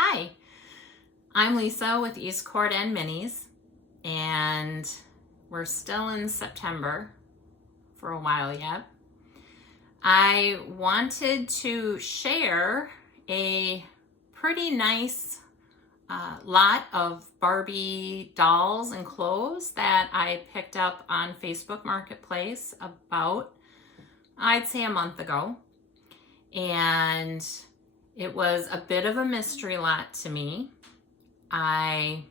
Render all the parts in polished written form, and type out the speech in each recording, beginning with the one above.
Hi, I'm Lisa with East Court and Minis, and we're still in September for a while yet. I wanted to share a pretty nice lot of Barbie dolls and clothes that I picked up on Facebook Marketplace about, I'd say, a month ago. And it was a bit of a mystery lot to me. I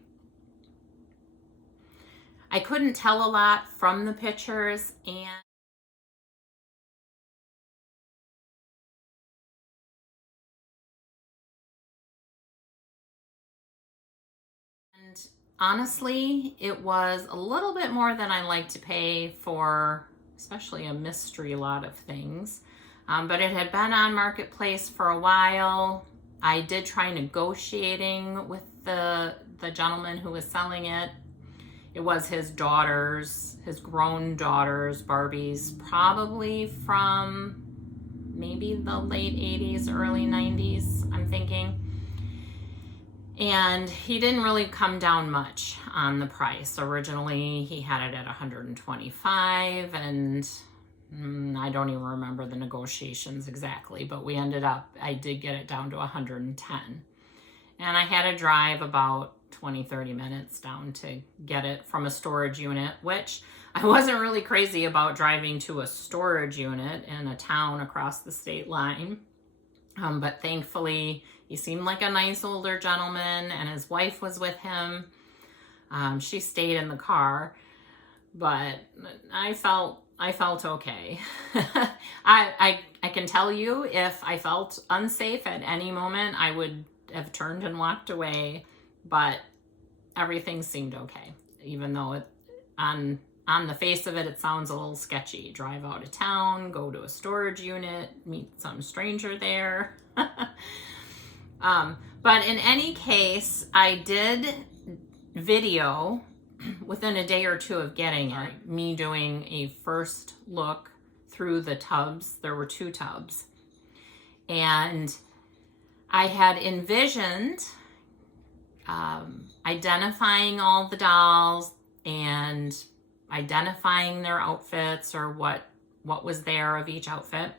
couldn't tell a lot from the pictures, and honestly, it was a little bit more than I like to pay for, especially a mystery lot of things. But it had been on Marketplace for a while. I did try negotiating with the gentleman who was selling it. It was his daughters, his grown daughters, Barbies, probably from maybe the late 80s, early 90s, I'm thinking. And he didn't really come down much on the price. Originally, he had it at $125, and I don't even remember the negotiations exactly, but I did get it down to $110. And I had to drive about 20-30 minutes down to get it from a storage unit, which I wasn't really crazy about driving to a storage unit in a town across the state line. But thankfully, he seemed like a nice older gentleman, and his wife was with him. She stayed in the car, but I felt okay. I can tell you, if I felt unsafe at any moment, I would have turned and walked away, but everything seemed okay, even though on the face of it sounds a little sketchy. Drive out of town, go to a storage unit, meet some stranger there. But in any case, I did video within a day or two of getting it, me doing a first look through the tubs. There were 2 tubs. And I had envisioned identifying all the dolls and identifying their outfits, or what was there of each outfit.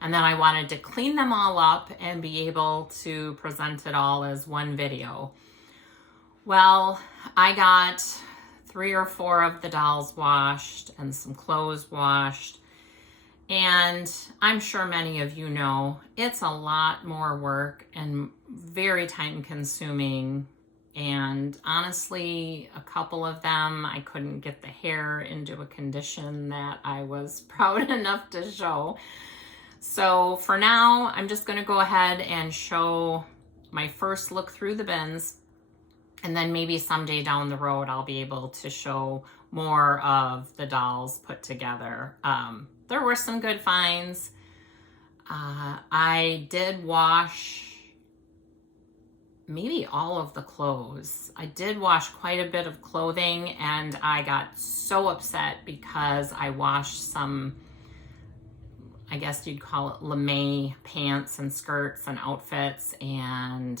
And then I wanted to clean them all up and be able to present it all as one video. Well, I got 3 or 4 of the dolls washed and some clothes washed. And I'm sure many of you know, it's a lot more work and very time consuming. And honestly, a couple of them, I couldn't get the hair into a condition that I was proud enough to show. So for now, I'm just going to go ahead and show my first look through the bins. And then maybe someday down the road, I'll be able to show more of the dolls put together. There were some good finds. I did wash maybe all of the clothes. I did wash quite a bit of clothing, and I got so upset because I washed some, I guess you'd call it lame pants and skirts and outfits. And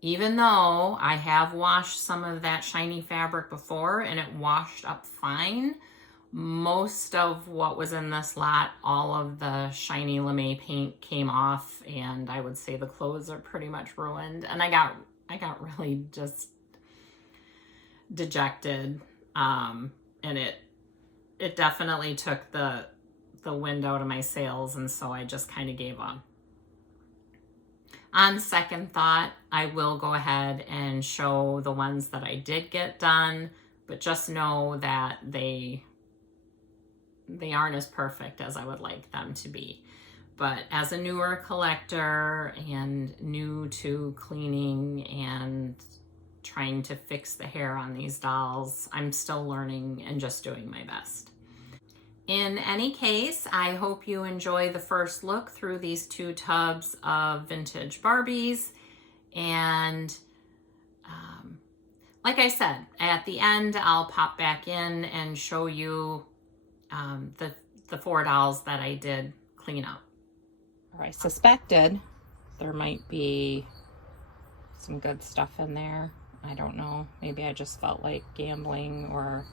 even though I have washed some of that shiny fabric before and it washed up fine, most of what was in this lot, all of the shiny lame paint came off, and I would say the clothes are pretty much ruined. And I got really just dejected. And it definitely took the wind out of my sails, and so I just kind of gave up. On second thought, I will go ahead and show the ones that I did get done, but just know that they aren't as perfect as I would like them to be. But as a newer collector and new to cleaning and trying to fix the hair on these dolls, I'm still learning and just doing my best. In any case, I hope you enjoy the first look through these 2 tubs of vintage Barbies. And like I said, at the end, I'll pop back in and show you the 4 dolls that I did clean up. Or I suspected there might be some good stuff in there. I don't know. Maybe I just felt like gambling or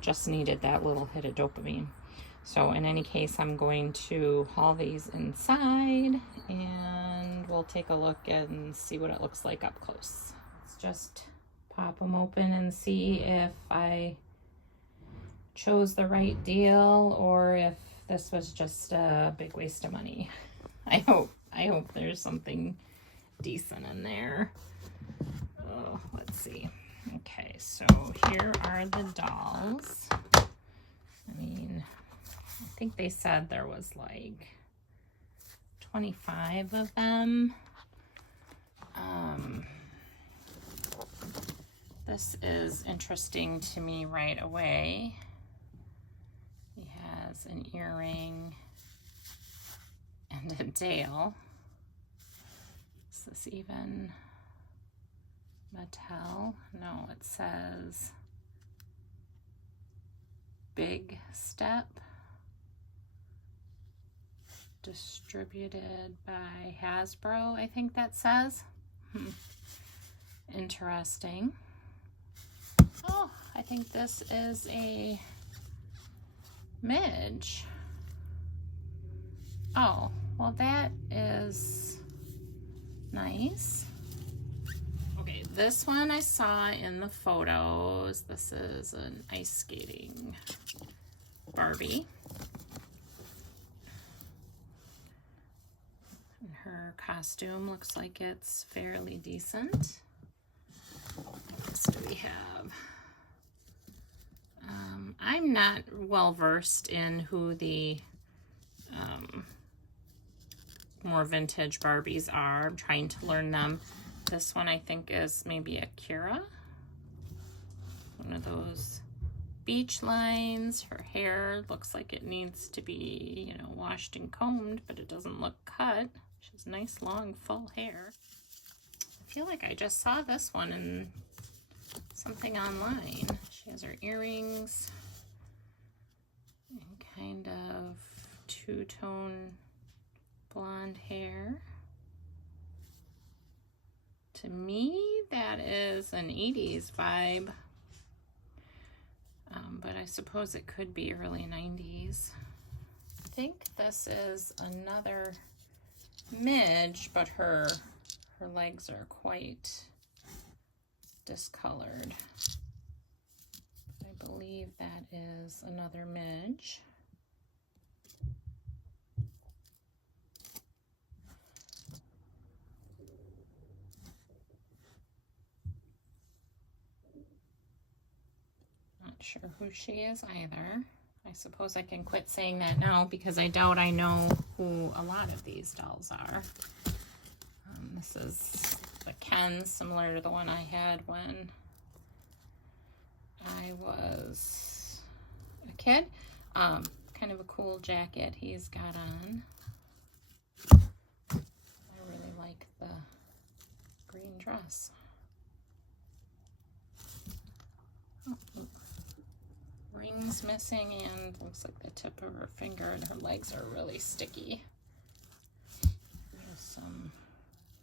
just needed that little hit of dopamine. So in any case, I'm going to haul these inside and we'll take a look and see what it looks like up close. Let's just pop them open and see if I chose the right deal or if this was just a big waste of money. I hope there's something decent in there. Oh, let's see. Okay, so here are the dolls. I mean, I think they said there was like 25 of them. This is interesting to me right away. He has an earring and a tail. Is this even Mattel? No, it says Big Step. Distributed by Hasbro, I think that says. Interesting. Oh, I think this is a midge. Oh, well that is nice. Okay, this one I saw in the photos. This is an ice skating Barbie. And her costume looks like it's fairly decent. What else do we have? I'm not well versed in who the more vintage Barbies are. I'm trying to learn them. This one I think is maybe a Kira. One of those beach lines. Her hair looks like it needs to be, you know, washed and combed, but it doesn't look cut. She has nice long full hair. I feel like I just saw this one in something online. She has her earrings and kind of two-tone blonde hair. To me, that is an 80s vibe, but I suppose it could be early 90s. I think this is another midge, but her legs are quite discolored. I believe that is another midge. Not sure who she is either. I suppose I can quit saying that now because I doubt I know who a lot of these dolls are. This is the Ken, similar to the one I had when I was a kid. Kind of a cool jacket he's got on. I really like the green dress. Oh, rings missing and looks like the tip of her finger, and her legs are really sticky. There's some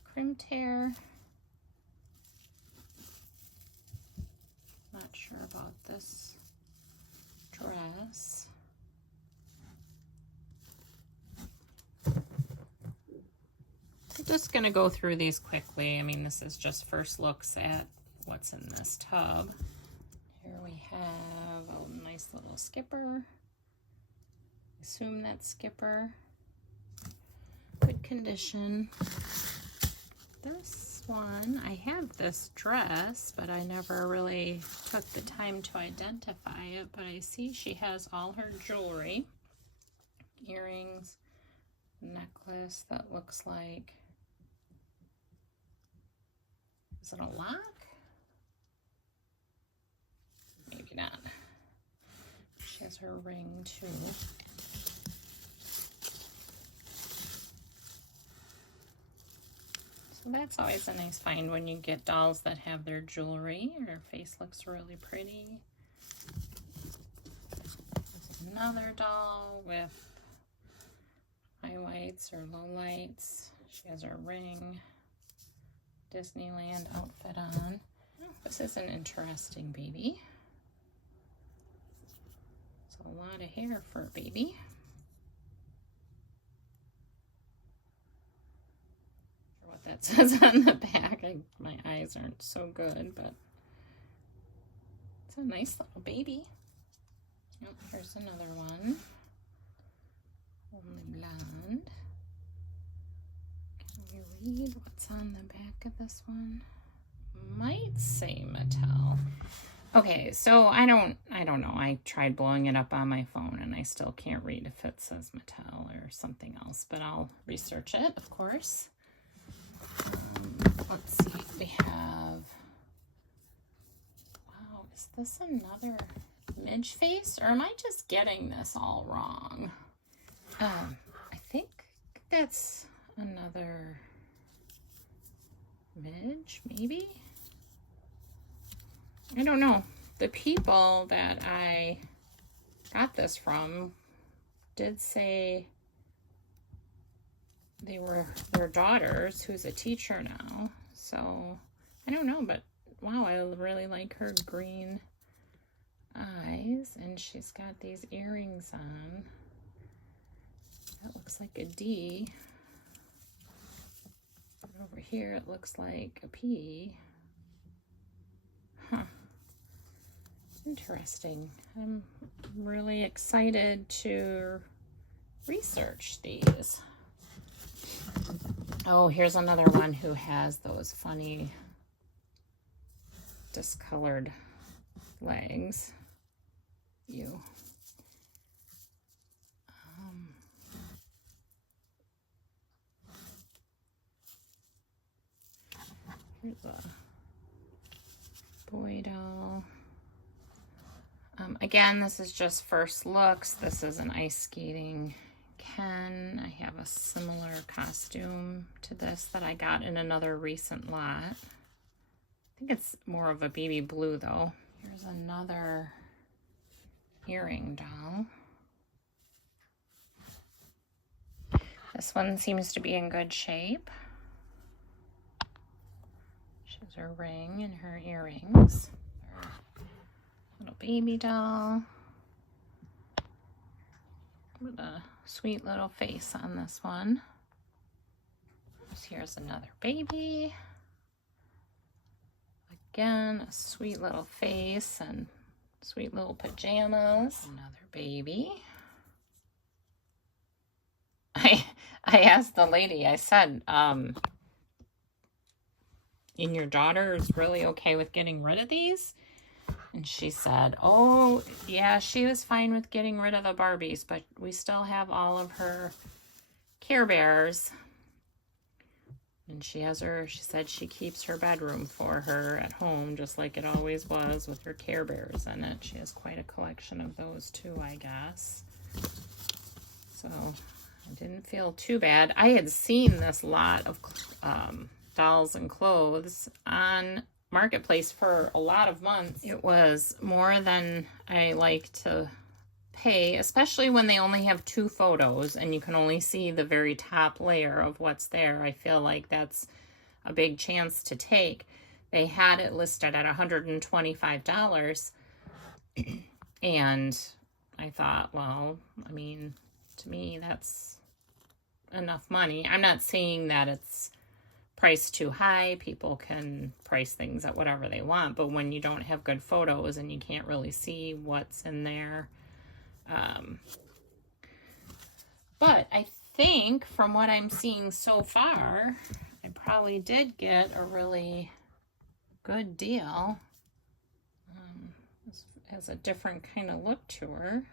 crimped hair. Not sure about this dress. I'm just gonna go through these quickly. I mean, this is just first looks at what's in this tub. Here we have a nice little Skipper. Assume that's Skipper. Good condition. This one, I have this dress, but I never really took the time to identify it, but I see she has all her jewelry. Earrings, necklace that looks like, is it a lock? Maybe not. She has her ring too. So that's always a nice find when you get dolls that have their jewelry. Her face looks really pretty. There's another doll with highlights or lowlights. She has her ring. Disneyland outfit on. Oh, this is an interesting baby. It's a lot of hair for a baby. What that says on the back. My eyes aren't so good, but it's a nice little baby. Oh, here's another one. Only blonde. Can we read what's on the back of this one? Might say Mattel. Okay, so I don't know. I tried blowing it up on my phone and I still can't read if it says Mattel or something else, but I'll research it, of course. Let's see, we have, wow, is this another Midge face, or am I just getting this all wrong? I think that's another Midge, maybe? I don't know. The people that I got this from did say they were their daughters, who's a teacher now. So I don't know, but wow, I really like her green eyes, and she's got these earrings on. That looks like a D. But over here it looks like a P. Huh. Interesting. I'm really excited to research these. Oh, here's another one who has those funny discolored legs. Ew. Here's a boy doll. Again, this is just first looks. This is an ice skating Ken. I have a similar costume to this that I got in another recent lot. I think it's more of a baby blue though. Here's another earring doll. This one seems to be in good shape. She has her ring and her earrings. Her little baby doll. With a sweet little face on this one. Here's another baby. Again, a sweet little face and sweet little pajamas. Another baby. I asked the lady, I said, and your daughter is really okay with getting rid of these? And she said, oh, yeah, she was fine with getting rid of the Barbies, but we still have all of her Care Bears. And she said she keeps her bedroom for her at home, just like it always was, with her Care Bears in it. She has quite a collection of those too, I guess. So I didn't feel too bad. I had seen this lot of dolls and clothes on Marketplace for a lot of months. It was more than I like to pay, especially when they only have 2 photos and you can only see the very top layer of what's there. I feel like that's a big chance to take. They had it listed at $125 and I thought, well, I mean, to me that's enough money. I'm not saying that it's priced too high. People can price things at whatever they want, but when you don't have good photos and you can't really see what's in there. But I think from what I'm seeing so far, I probably did get a really good deal. This has a different kind of look to her.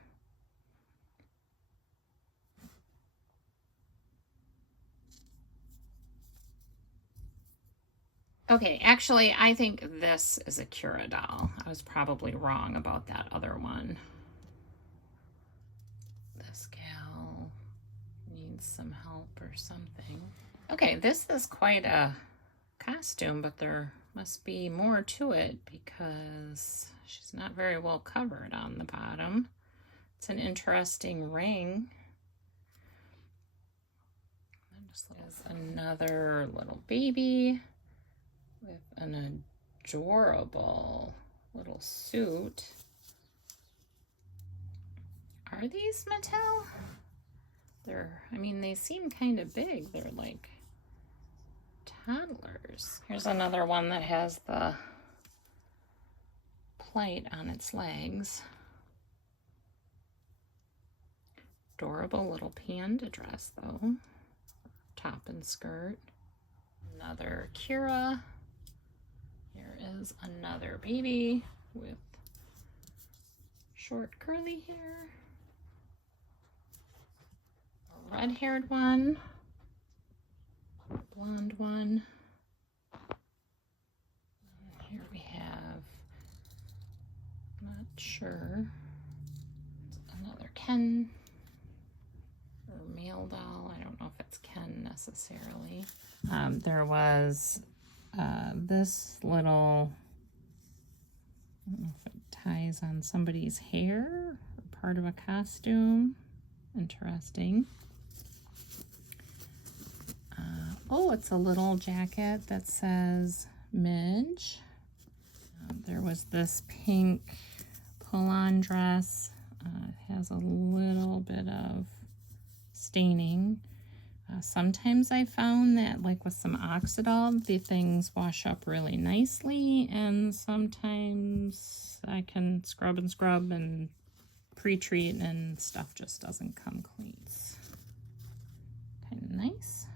Okay, actually, I think this is a Cura doll. I was probably wrong about that other one. This gal needs some help or something. Okay, this is quite a costume, but there must be more to it because she's not very well covered on the bottom. It's an interesting ring. There's another little baby with an adorable little suit. Are these Mattel? I mean, they seem kind of big. They're like toddlers. Here's another one that has the plate on its legs. Adorable little panda dress though. Top and skirt. Another Kira. Here is another baby with short curly hair. A red-haired one. A blonde one. And here we have, not sure, another Ken or male doll. I don't know if it's Ken necessarily. There was this little, I don't know if it ties on somebody's hair or part of a costume. Interesting. Oh, it's a little jacket that says Midge. There was this pink pull-on dress. It has a little bit of staining. Sometimes I found that, like with some Oxidol, the things wash up really nicely, and sometimes I can scrub and pre-treat and stuff just doesn't come clean. Kind of nice.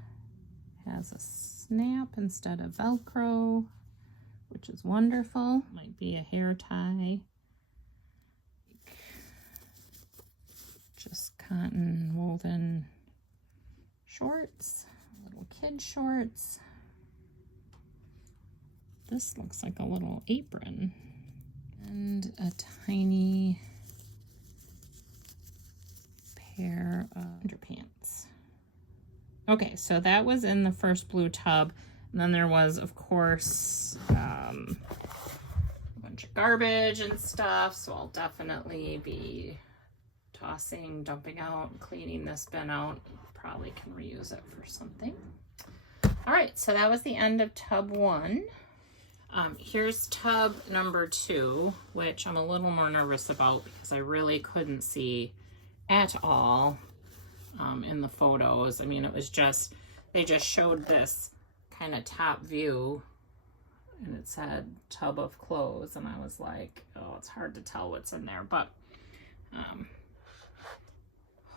Has a snap instead of Velcro, which is wonderful. Might be a hair tie. Just cotton woven shorts, little kid shorts. This looks like a little apron and a tiny pair of underpants. Okay, so that was in the first blue tub. And then there was, of course, a bunch of garbage and stuff. So I'll definitely be tossing, dumping out, cleaning this bin out. Probably can reuse it for something. All right, so that was the end of tub 1. Here's tub number 2, which I'm a little more nervous about because I really couldn't see at all in the photos. I mean, it was just, they just showed this kind of top view and it said tub of clothes, and I was like, oh, it's hard to tell what's in there, but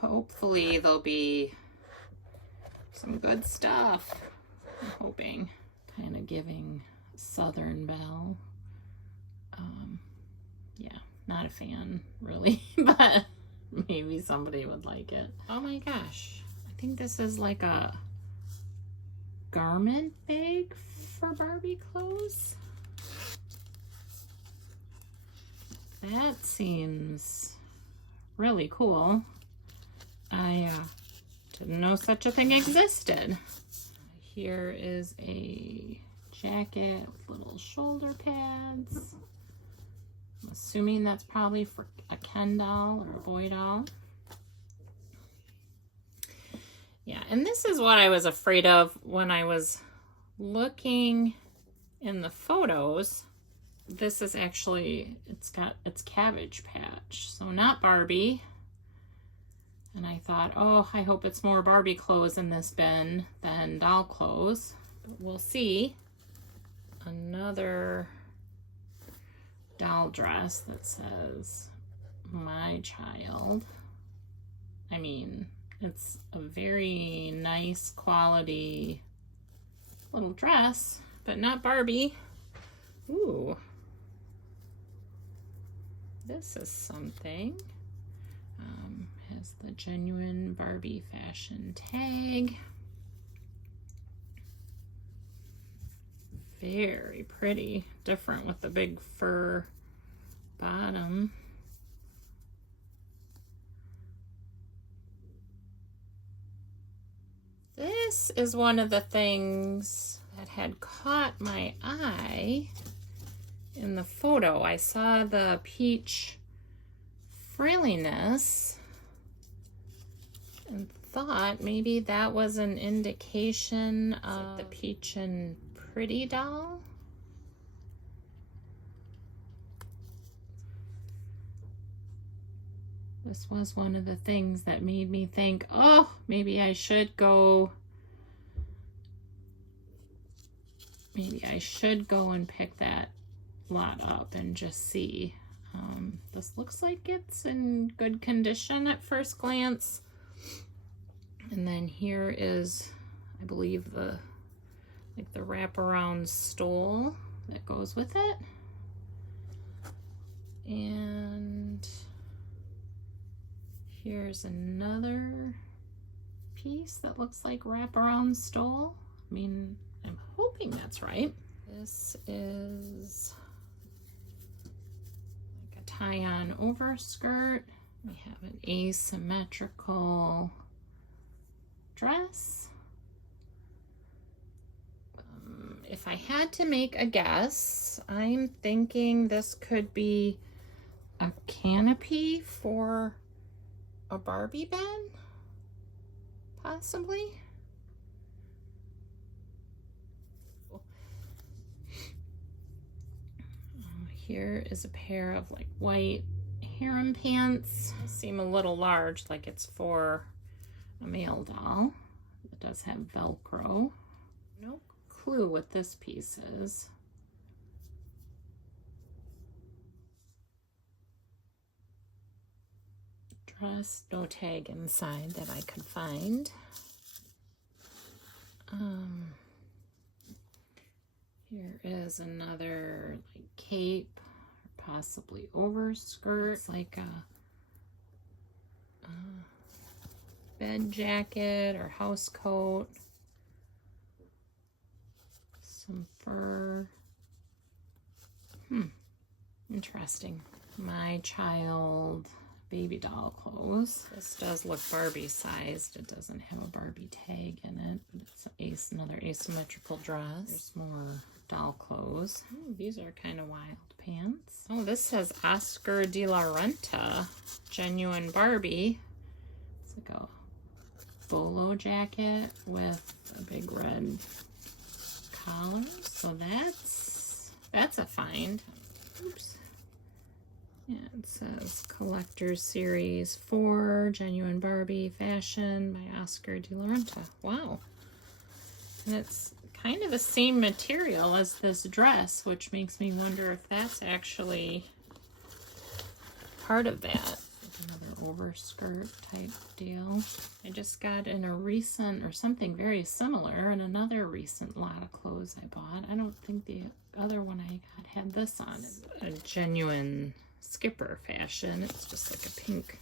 hopefully there'll be some good stuff. I'm hoping. Kind of giving Southern Belle. Yeah, not a fan really, but maybe somebody would like it. Oh my gosh, I think this is like a garment bag for Barbie clothes. That seems really cool. I didn't know such a thing existed. Here is a jacket with little shoulder pads. I'm assuming that's probably for a Ken doll or a boy doll. Yeah, and this is what I was afraid of when I was looking in the photos. This is actually, it's Cabbage Patch, so not Barbie. And I thought, oh, I hope it's more Barbie clothes in this bin than doll clothes. But we'll see. Another doll dress that says my child. I mean, it's a very nice quality little dress, but not Barbie. Ooh. This is something. Has the genuine Barbie fashion tag. Very pretty. Different with the big fur bottom. This is one of the things that had caught my eye in the photo. I saw the peach frilliness and thought maybe that was an indication of the Peach and Pretty doll. This was one of the things that made me think, oh, maybe I should go. Maybe I should go and pick that lot up and just see. This looks like it's in good condition at first glance. And then here is, I believe, the wraparound stole that goes with it. And here's another piece that looks like wraparound stole. I mean, I'm hoping that's right. This is like a tie-on overskirt. We have an asymmetrical dress. If I had to make a guess, I'm thinking this could be a canopy for a Barbie bed, possibly. Here is a pair of like white harem pants. They seem a little large, like it's for a male doll. It does have Velcro. No clue what this piece is. Dress, no tag inside that I could find. Here is another like cape, or possibly overskirt. It's like a bed jacket or house coat. Some fur. Interesting. My child baby doll clothes. This does look Barbie sized. It doesn't have a Barbie tag in it, but it's another asymmetrical dress. There's more doll clothes. Ooh, these are kind of wild pants. Oh, this says Oscar de la Renta, genuine Barbie. It's like a bolo jacket with a big red collar. So that's a find. Oops. Yeah, it says Collector's Series 4, Genuine Barbie Fashion by Oscar de la Renta. Wow. And it's kind of the same material as this dress, which makes me wonder if that's actually part of that. Another overskirt type deal. I just got in a recent, or something very similar, in another recent lot of clothes I bought. I don't think the other one I got had this on. It's a genuine skipper fashion. It's just like a pink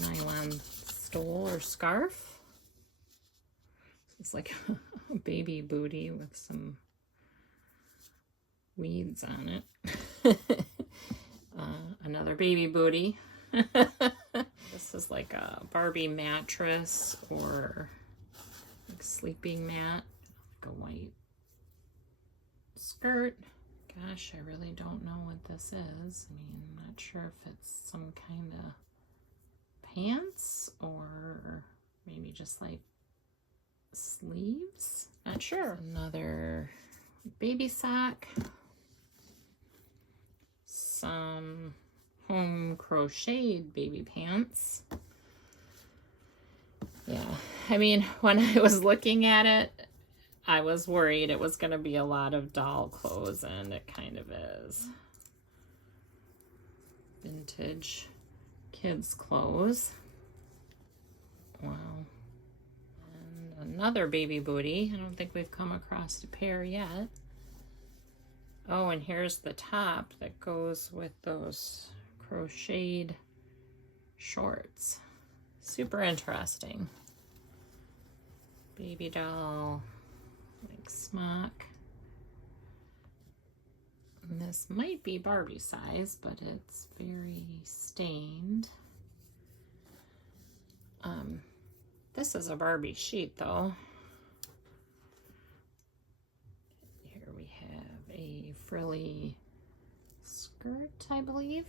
nylon stole or scarf. It's like a baby booty with some weeds on it. Another baby booty. This is like a Barbie mattress or like sleeping mat. Like a white skirt. Gosh, I really don't know what this is. I mean, I'm not sure if it's some kind of pants or maybe just like sleeves. Not sure. Another baby sock. Some home crocheted baby pants. Yeah, I mean, when I was looking at it, I was worried it was going to be a lot of doll clothes, and it kind of is. Vintage kids clothes. Wow. And another baby booty. I don't think we've come across a pair yet. Oh, and here's the top that goes with those crocheted shorts. Super interesting. Baby doll, like smock. And this might be Barbie size, but it's very stained. This is a Barbie sheet though. Here we have a frilly skirt, I believe,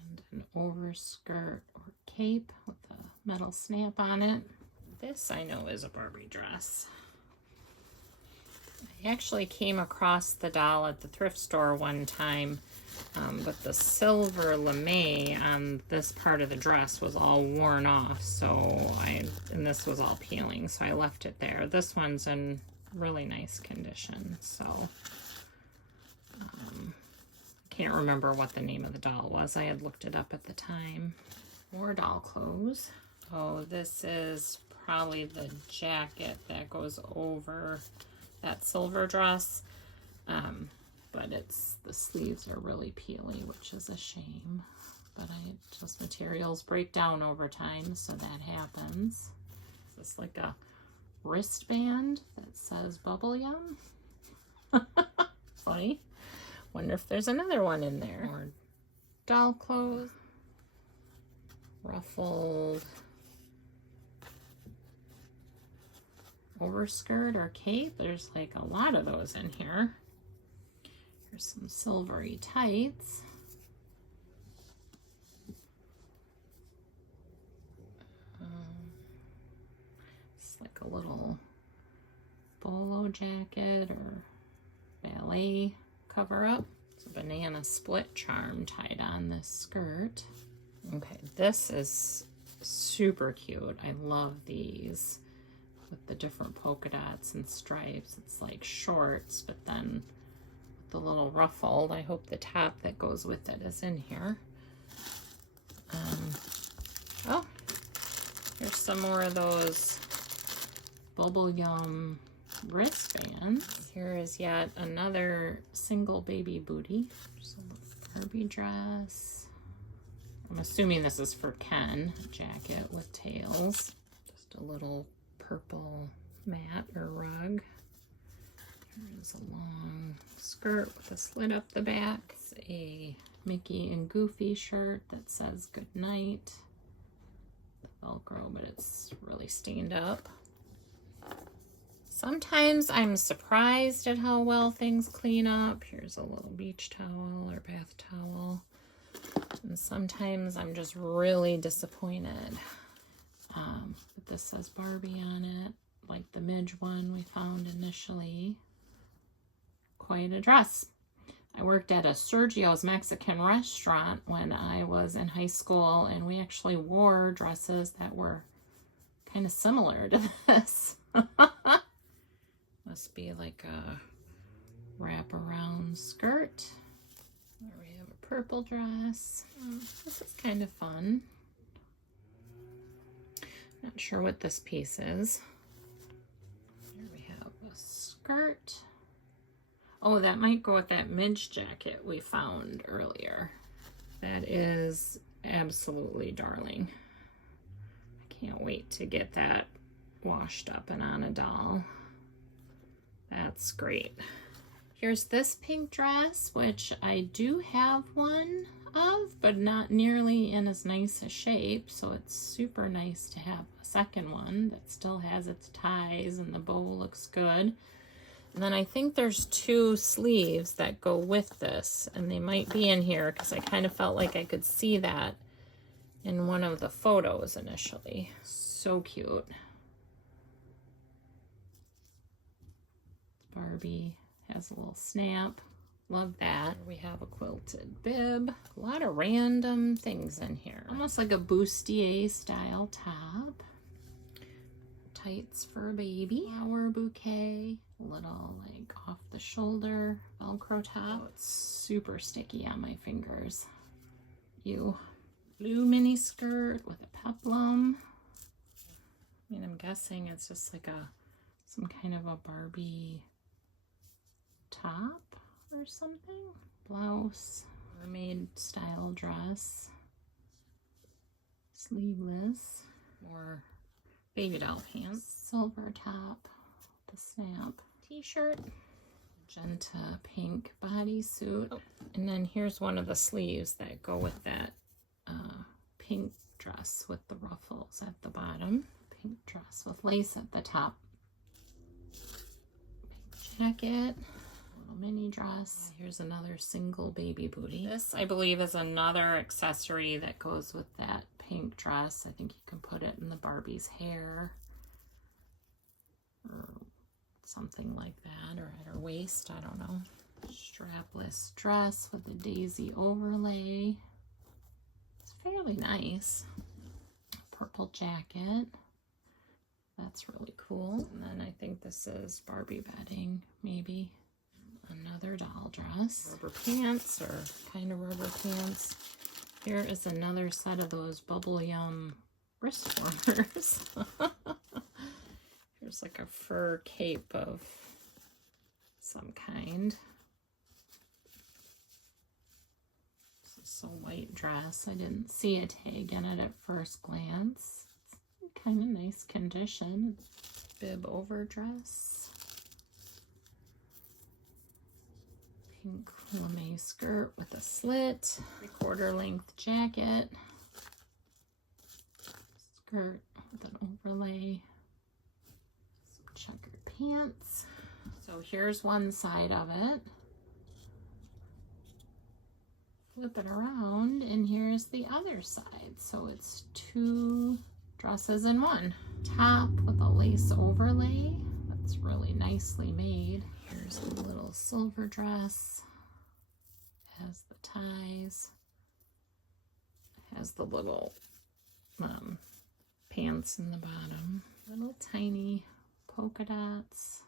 and an overskirt or cape with a metal snap on it. This I know is a Barbie dress. I actually came across the doll at the thrift store one time But the silver lame on this part of the dress was all worn off, and this was all peeling, so I left it there. This one's in really nice condition, so can't remember what the name of the doll was. I had looked it up at the time. More doll clothes. Oh, this is probably the jacket that goes over that silver dress. But the sleeves are really peely, which is a shame. But just materials break down over time, so that happens. Is this like a wristband that says Bubble Yum? Funny. Wonder if there's another one in there. More doll clothes. Ruffled overskirt or cape. There's like a lot of those in here. Here's some silvery tights. It's like a little bolo jacket or ballet cover-up. It's a banana split charm tied on this skirt. Okay, this is super cute. I love these with the different polka dots and stripes. It's like shorts, but then with the little ruffled. I hope the top that goes with it is in here. Oh, here's some more of those Bubble Yum wristbands. Here is yet another single baby booty. Just a little Barbie dress. I'm assuming this is for Ken. A jacket with tails. Just a little purple mat or rug. Here's a long skirt with a slit up the back. It's a Mickey and Goofy shirt that says good night. The Velcro, but it's really stained up. Sometimes I'm surprised at how well things clean up. Here's a little beach towel or bath towel. And sometimes I'm just really disappointed. But this says Barbie on it, like the Midge one we found initially. Quite a dress. I worked at a Sergio's Mexican restaurant when I was in high school, and we actually wore dresses that were kind of similar to this. Must be like a wraparound skirt. There we have a purple dress. This is kind of fun. Not sure what this piece is. Here we have a skirt. Oh, that might go with that Midge jacket we found earlier. That is absolutely darling. I can't wait to get that washed up and on a doll. That's great. Here's this pink dress, which I do have one of, but not nearly in as nice a shape, so it's super nice to have a second one that still has its ties and the bow looks good. And then I think there's 2 sleeves that go with this, and they might be in here because I kind of felt like I could see that in one of the photos initially. So cute. Barbie has a little snap. Love that. We have a quilted bib. A lot of random things in here. Almost like a bustier style top. Tights for a baby. Flower bouquet. A little like off the shoulder Velcro top. Oh, it's super sticky on my fingers. Ew. Blue mini skirt with a peplum. I mean, I'm guessing it's just like some kind of a Barbie top or something. Blouse, mermaid style dress, sleeveless, more baby doll pants, silver top, the snap, t-shirt, magenta pink bodysuit. Oh, and then here's one of the sleeves that go with that pink dress with the ruffles at the bottom. Pink dress with lace at the top. Pink jacket. Mini dress. Here's another single baby booty. This, I believe, is another accessory that goes with that pink dress. I think you can put it in the Barbie's hair or something like that, or at her waist. I don't know. Strapless dress with a daisy overlay. It's fairly nice. Purple jacket. That's really cool. And then I think this is Barbie bedding, maybe. Another doll dress. Rubber pants, or kind of rubber pants. Here is another set of those Bubble Yum wrist warmers. Here's like a fur cape of some kind. This is a white dress. I didn't see a tag in it at first glance. It's kind of nice condition. Bib overdress. Pink lame skirt with a slit. 3/4 length jacket. Skirt with an overlay. Some checkered pants. So here's one side of it. Flip it around and here's the other side. So it's 2 dresses in one. Top with a lace overlay. That's really nicely made. Here's the little silver dress. It has the ties. It has the little pants in the bottom. Little tiny polka dots.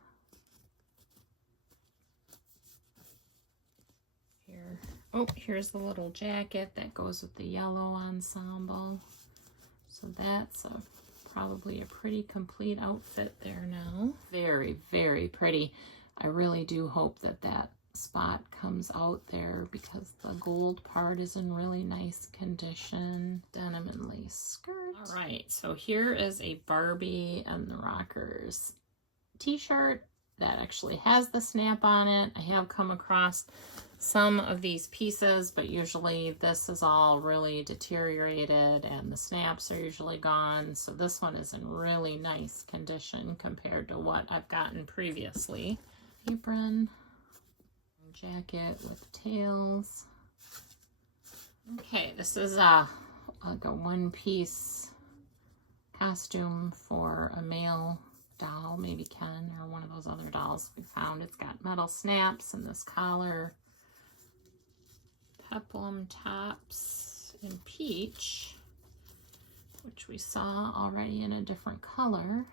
Here. Oh, here's the little jacket that goes with the yellow ensemble. So that's probably a pretty complete outfit there now. Very, very pretty. I really do hope that that spot comes out there because the gold part is in really nice condition. Denim and lace skirt. All right, so here is a Barbie and the Rockers t-shirt that actually has the snap on it. I have come across some of these pieces, but usually this is all really deteriorated and the snaps are usually gone. So this one is in really nice condition compared to what I've gotten previously. Apron, jacket with tails. Okay, this is like a one-piece costume for a male doll, maybe Ken or one of those other dolls we found. It's got metal snaps and this collar. Peplum tops in peach, which we saw already in a different color.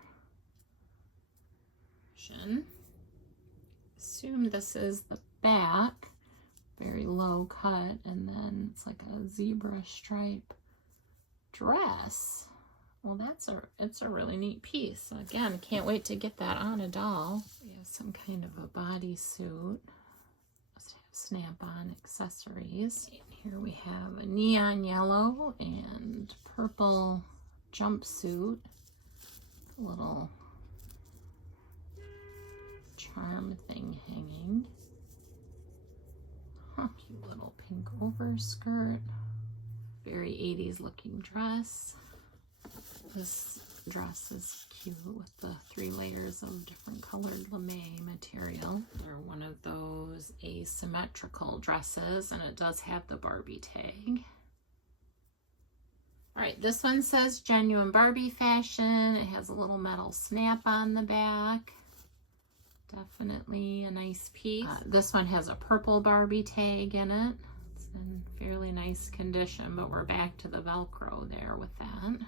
Assume this is the back, very low cut, and then it's like a zebra stripe dress. Well, it's a really neat piece. Again, can't wait to get that on a doll. We have some kind of a bodysuit. Snap-on accessories. And here we have a neon yellow and purple jumpsuit. Little charm thing hanging. Cute little pink overskirt. Very 80s looking dress. This dress is cute with the 3 layers of different colored lame material. They're one of those asymmetrical dresses, and it does have the Barbie tag. All right, this one says genuine Barbie fashion. It has a little metal snap on the back. Definitely a nice piece. This one has a purple Barbie tag in it. It's in fairly nice condition, but we're back to the Velcro there with that.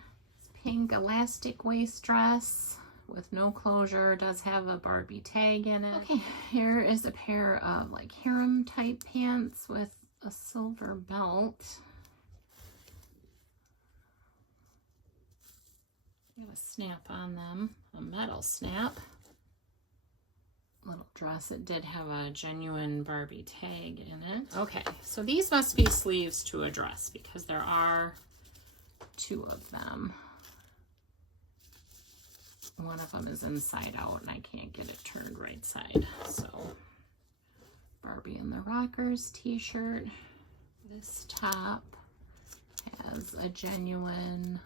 Pink elastic waist dress with no closure, does have a Barbie tag in it. Okay, here is a pair of like harem type pants with a silver belt. You have a snap on them, a metal snap. Little dress, it did have a genuine Barbie tag in it. Okay, so these must be sleeves to a dress because there are 2 of them. One of them is inside out and I can't get it turned right side. So Barbie and the Rockers t-shirt. This top has a genuine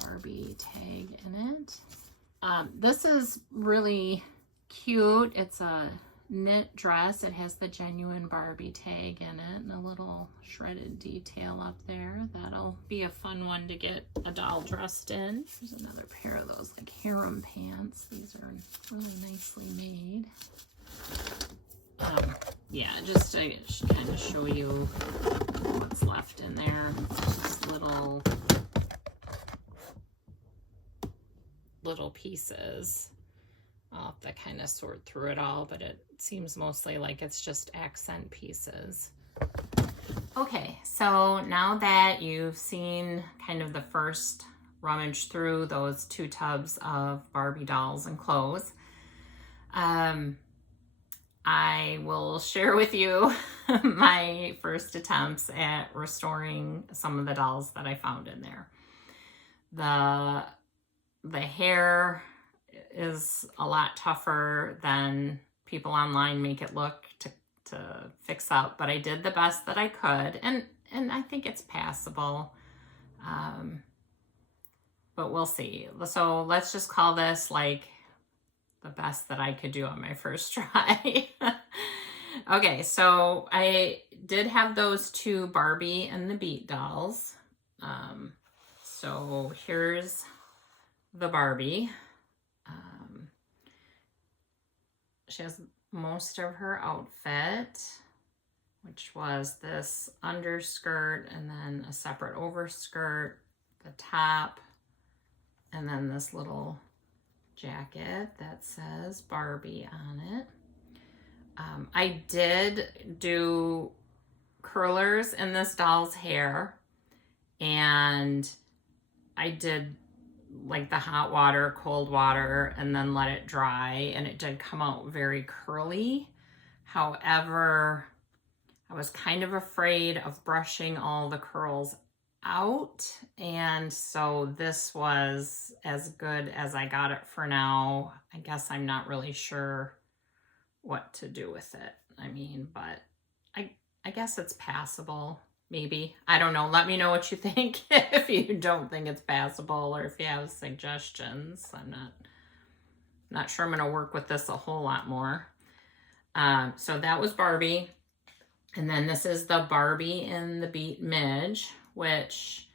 Barbie tag in it. This is really cute. It's a knit dress. It has the genuine Barbie tag in it and a little shredded detail up there. That'll be a fun one to get a doll dressed in. There's another pair of those like harem pants. These are really nicely made. yeah, just to kind of show you what's left in there. Just little pieces. I'll have to kind of sort through it all, but it seems mostly like it's just accent pieces. Okay, so now that you've seen kind of the first rummage through those 2 tubs of Barbie dolls and clothes, I will share with you my first attempts at restoring some of the dolls that I found in there. The hair is a lot tougher than people online make it look to fix up, but I did the best that I could, and I think it's passable. But we'll see. So let's just call this like the best that I could do on my first try. Okay, so I did have those 2 Barbie and the Beat dolls. So here's the Barbie. She has most of her outfit, which was this underskirt and then a separate overskirt, the top, and then this little jacket that says Barbie on it. I did do curlers in this doll's hair, and I did like the hot water, cold water, and then let it dry, and it did come out very curly. However, I was kind of afraid of brushing all the curls out, and so this was as good as I got it for now. I guess I'm not really sure what to do with it. I mean, but I guess it's passable. Maybe. I don't know. Let me know what you think if you don't think it's passable, or if you have suggestions. I'm not sure I'm going to work with this a whole lot more. So that was Barbie. And then this is the Barbie in the Beat Midge, which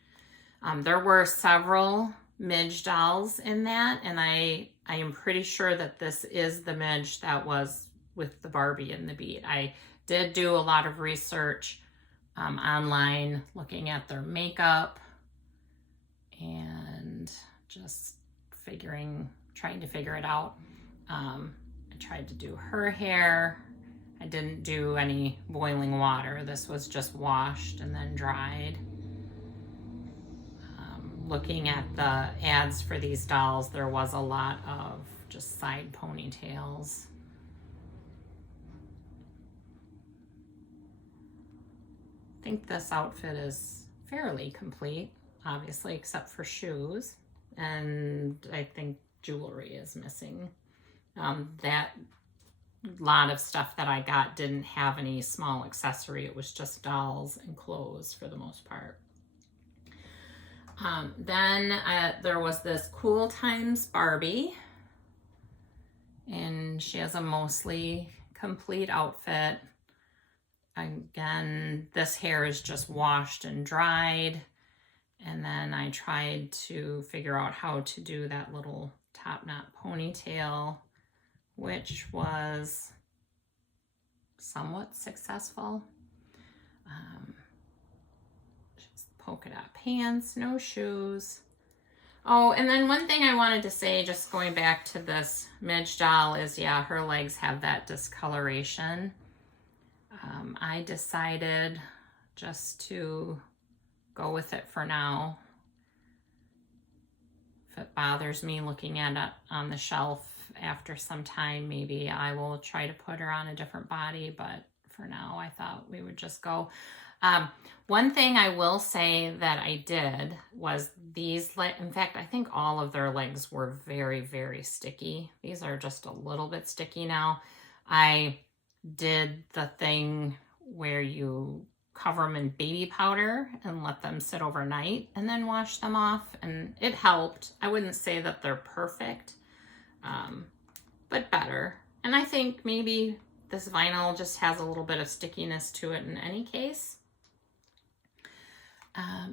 there were several Midge dolls in that. And I am pretty sure that this is the Midge that was with the Barbie in the Beat. I did do a lot of research online, looking at their makeup and just trying to figure it out. I tried to do her hair. I didn't do any boiling water. This was just washed and then dried. Looking at the ads for these dolls, there was a lot of just side ponytails. I think this outfit is fairly complete, obviously, except for shoes. And I think jewelry is missing. That lot of stuff that I got didn't have any small accessory. It was just dolls and clothes for the most part. Then there was this Cool Times Barbie. And she has a mostly complete outfit. Again, this hair is just washed and dried. And then I tried to figure out how to do that little top knot ponytail, which was somewhat successful. Polka dot pants, no shoes. Oh, and then one thing I wanted to say, just going back to this Midge doll, is yeah, her legs have that discoloration. I decided just to go with it for now. If it bothers me looking at it on the shelf after some time, maybe I will try to put her on a different body, but for now I thought we would just go. One thing I will say that I did was these, in fact, I think all of their legs were very, very sticky. These are just a little bit sticky now. I did the thing where you cover them in baby powder and let them sit overnight and then wash them off, and it helped. I wouldn't say that they're perfect, but better. And I think maybe this vinyl just has a little bit of stickiness to it in any case.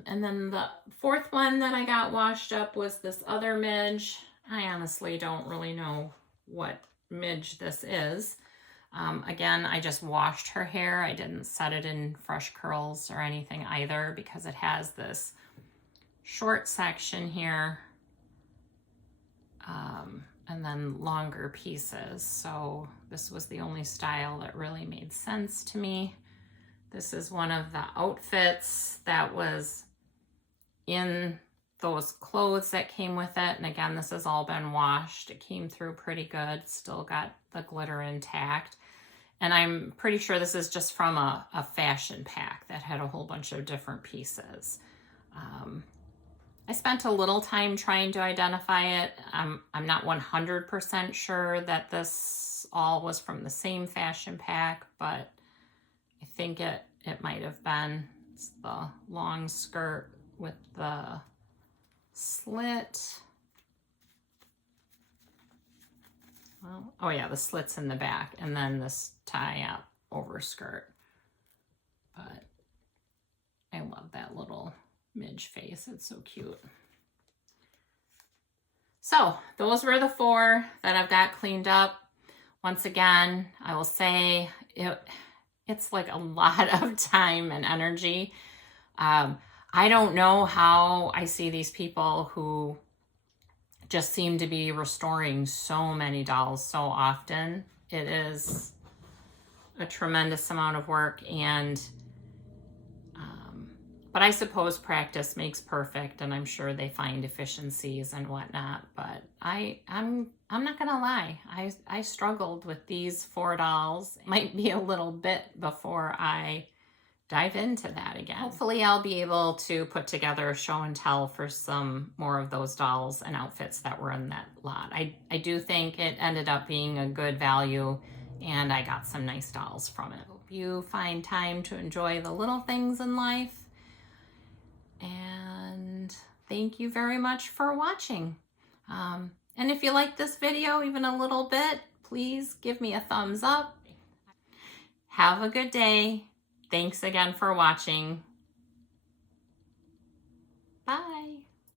And then the fourth one that I got washed up was this other Midge. I honestly don't really know what Midge this is. Again, I just washed her hair. I didn't set it in fresh curls or anything either, because it has this short section here, and then longer pieces. So this was the only style that really made sense to me. This is one of the outfits that was in those clothes that came with it. And again, this has all been washed. It came through pretty good. Still got the glitter intact. And I'm pretty sure this is just from a fashion pack that had a whole bunch of different pieces. I spent a little time trying to identify it. I'm not 100% sure that this all was from the same fashion pack, but I think it might have been. It's the long skirt with the slit. Well, oh yeah, the slits in the back, and then this tie-up over skirt. But I love that little midge face. It's so cute. So those were the 4 that I've got cleaned up. Once again, I will say it's like a lot of time and energy. I don't know how I see these people who just seem to be restoring so many dolls so often. It is a tremendous amount of work, and but I suppose practice makes perfect, and I'm sure they find efficiencies and whatnot. But I'm not gonna lie, I struggled with these 4 dolls. It might be a little bit before I dive into that again. Hopefully I'll be able to put together a show and tell for some more of those dolls and outfits that were in that lot. I do think it ended up being a good value, and I got some nice dolls from it. Hope you find time to enjoy the little things in life. And thank you very much for watching. And if you like this video even a little bit, please give me a thumbs up. Have a good day. Thanks again for watching.